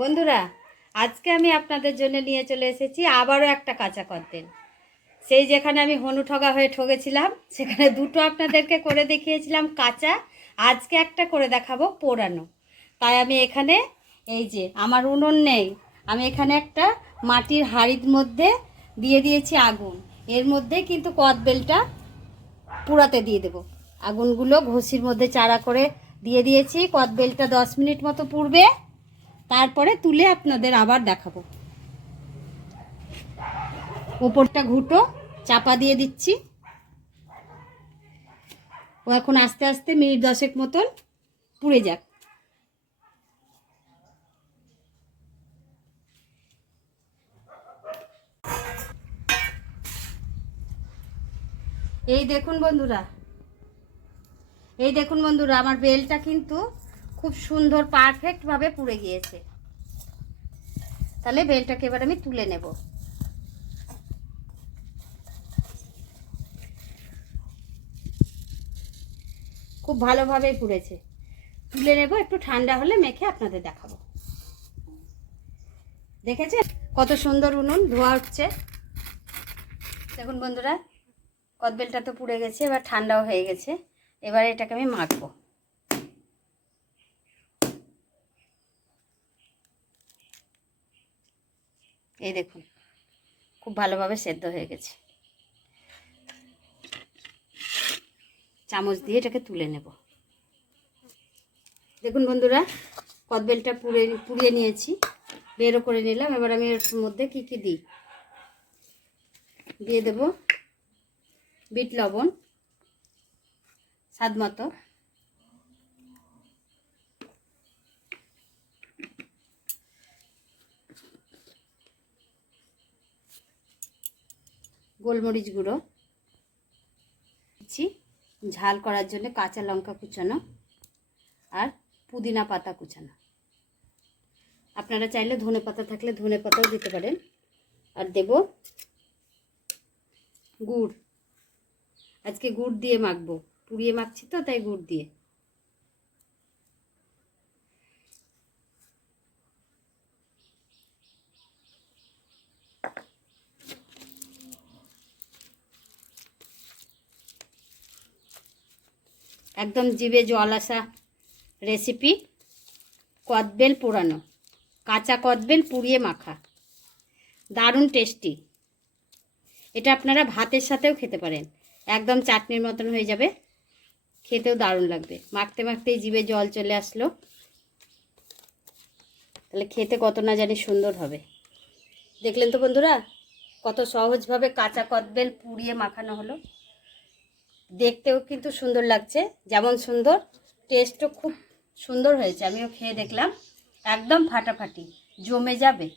বন্ধুরা, আজকে আমি আপনাদের জন্য নিয়ে চলে এসেছি আবারও একটা কাঁচা কদবেল। সেই যেখানে আমি হনুঠগা হয়ে ঠকেছিলাম সেখানে দুটো আপনাদেরকে করে দেখিয়েছিলাম কাঁচা, আজকে একটা করে দেখাবো পোড়ানো। তাই আমি এখানে এই যে আমার উনুন নেই, আমি এখানে একটা মাটির হাঁড়ির মধ্যে দিয়ে দিয়েছি আগুন। এর মধ্যে কিন্তু কদবেলটা পুড়াতে দিয়ে দেবো। আগুনগুলো ঘষির মধ্যে চারা করে দিয়ে দিয়েছি। কদবেলটা 10 মিনিট মতো পুড়বে, তারপরে তুলে আপনাদের আবার দেখাবো। ওপরটা ঘুঁটো চাপা দিয়ে দিচ্ছি। ও এখন আস্তে আস্তে মিনিট 10 মতন পুড়ে যাক। এই দেখুন বন্ধুরা, আমার বেলটা কিন্তু খুব সুন্দর পারফেক্টভাবে পুড়ে গিয়েছে। তাহলে বেলটাকে এবার আমি তুলে নেব। খুব ভালোভাবেই পুড়েছে, তুলে নেব। একটু ঠান্ডা হলে মেখে আপনাদের দেখাবো। দেখেছেন কত সুন্দর উনুন ধোয়া হচ্ছে। দেখুন বন্ধুরা, কদবেলটা তো পুড়ে গেছে, এবার ঠান্ডাও হয়ে গেছে। এবার এটাকে আমি মাখবো। এই দেখুন খুব ভালোভাবে সেদ্ধ হয়ে গেছে। চামচ দিয়ে এটাকে তুলে নেব। দেখুন বন্ধুরা, কদবেলটা পুড়িয়ে নিয়েছি, বেরও করে নিলাম। এবার আমি এর মধ্যে কি কি দিই দিয়ে দেব। বিট লবণ স্বাদ মতো, গোলমরিচ গুঁড়ো দিচ্ছি, ঝাল করার জন্য কাঁচা লঙ্কা কুচানো আর পুদিনা পাতা কুচানো। আপনারা চাইলে ধনে পাতা থাকলে ধনে পাতাও দিতে পারেন। আর দেব গুড়। আজকে গুড় দিয়ে মাখবো, পুড়িয়ে মাখছি তো তাই গুড় দিয়ে। একদম জিভে জল আসা রেসিপি, কদবেল পোড়ানো, কাঁচা কদবেল পুড়িয়ে মাখা, দারুণ টেস্টি। এটা আপনারা ভাতের সাথেও খেতে পারেন, একদম চাটনির মতন হয়ে যাবে, খেতেও দারুণ লাগবে। মাখতে মাখতেই জিভে জল চলে আসলো, তাহলে খেতে কত না জানি সুন্দর হবে। দেখলেন তো বন্ধুরা, কত সহজভাবে কাঁচা কদবেল পুড়িয়ে মাখানো হলো। দেখতেও কিন্তু সুন্দর লাগছে, যেমন সুন্দর টেস্টও খুব সুন্দর হয়েছে। আমিও খেয়ে দেখলাম, একদম ফাটাফাটি, জমে যাবে।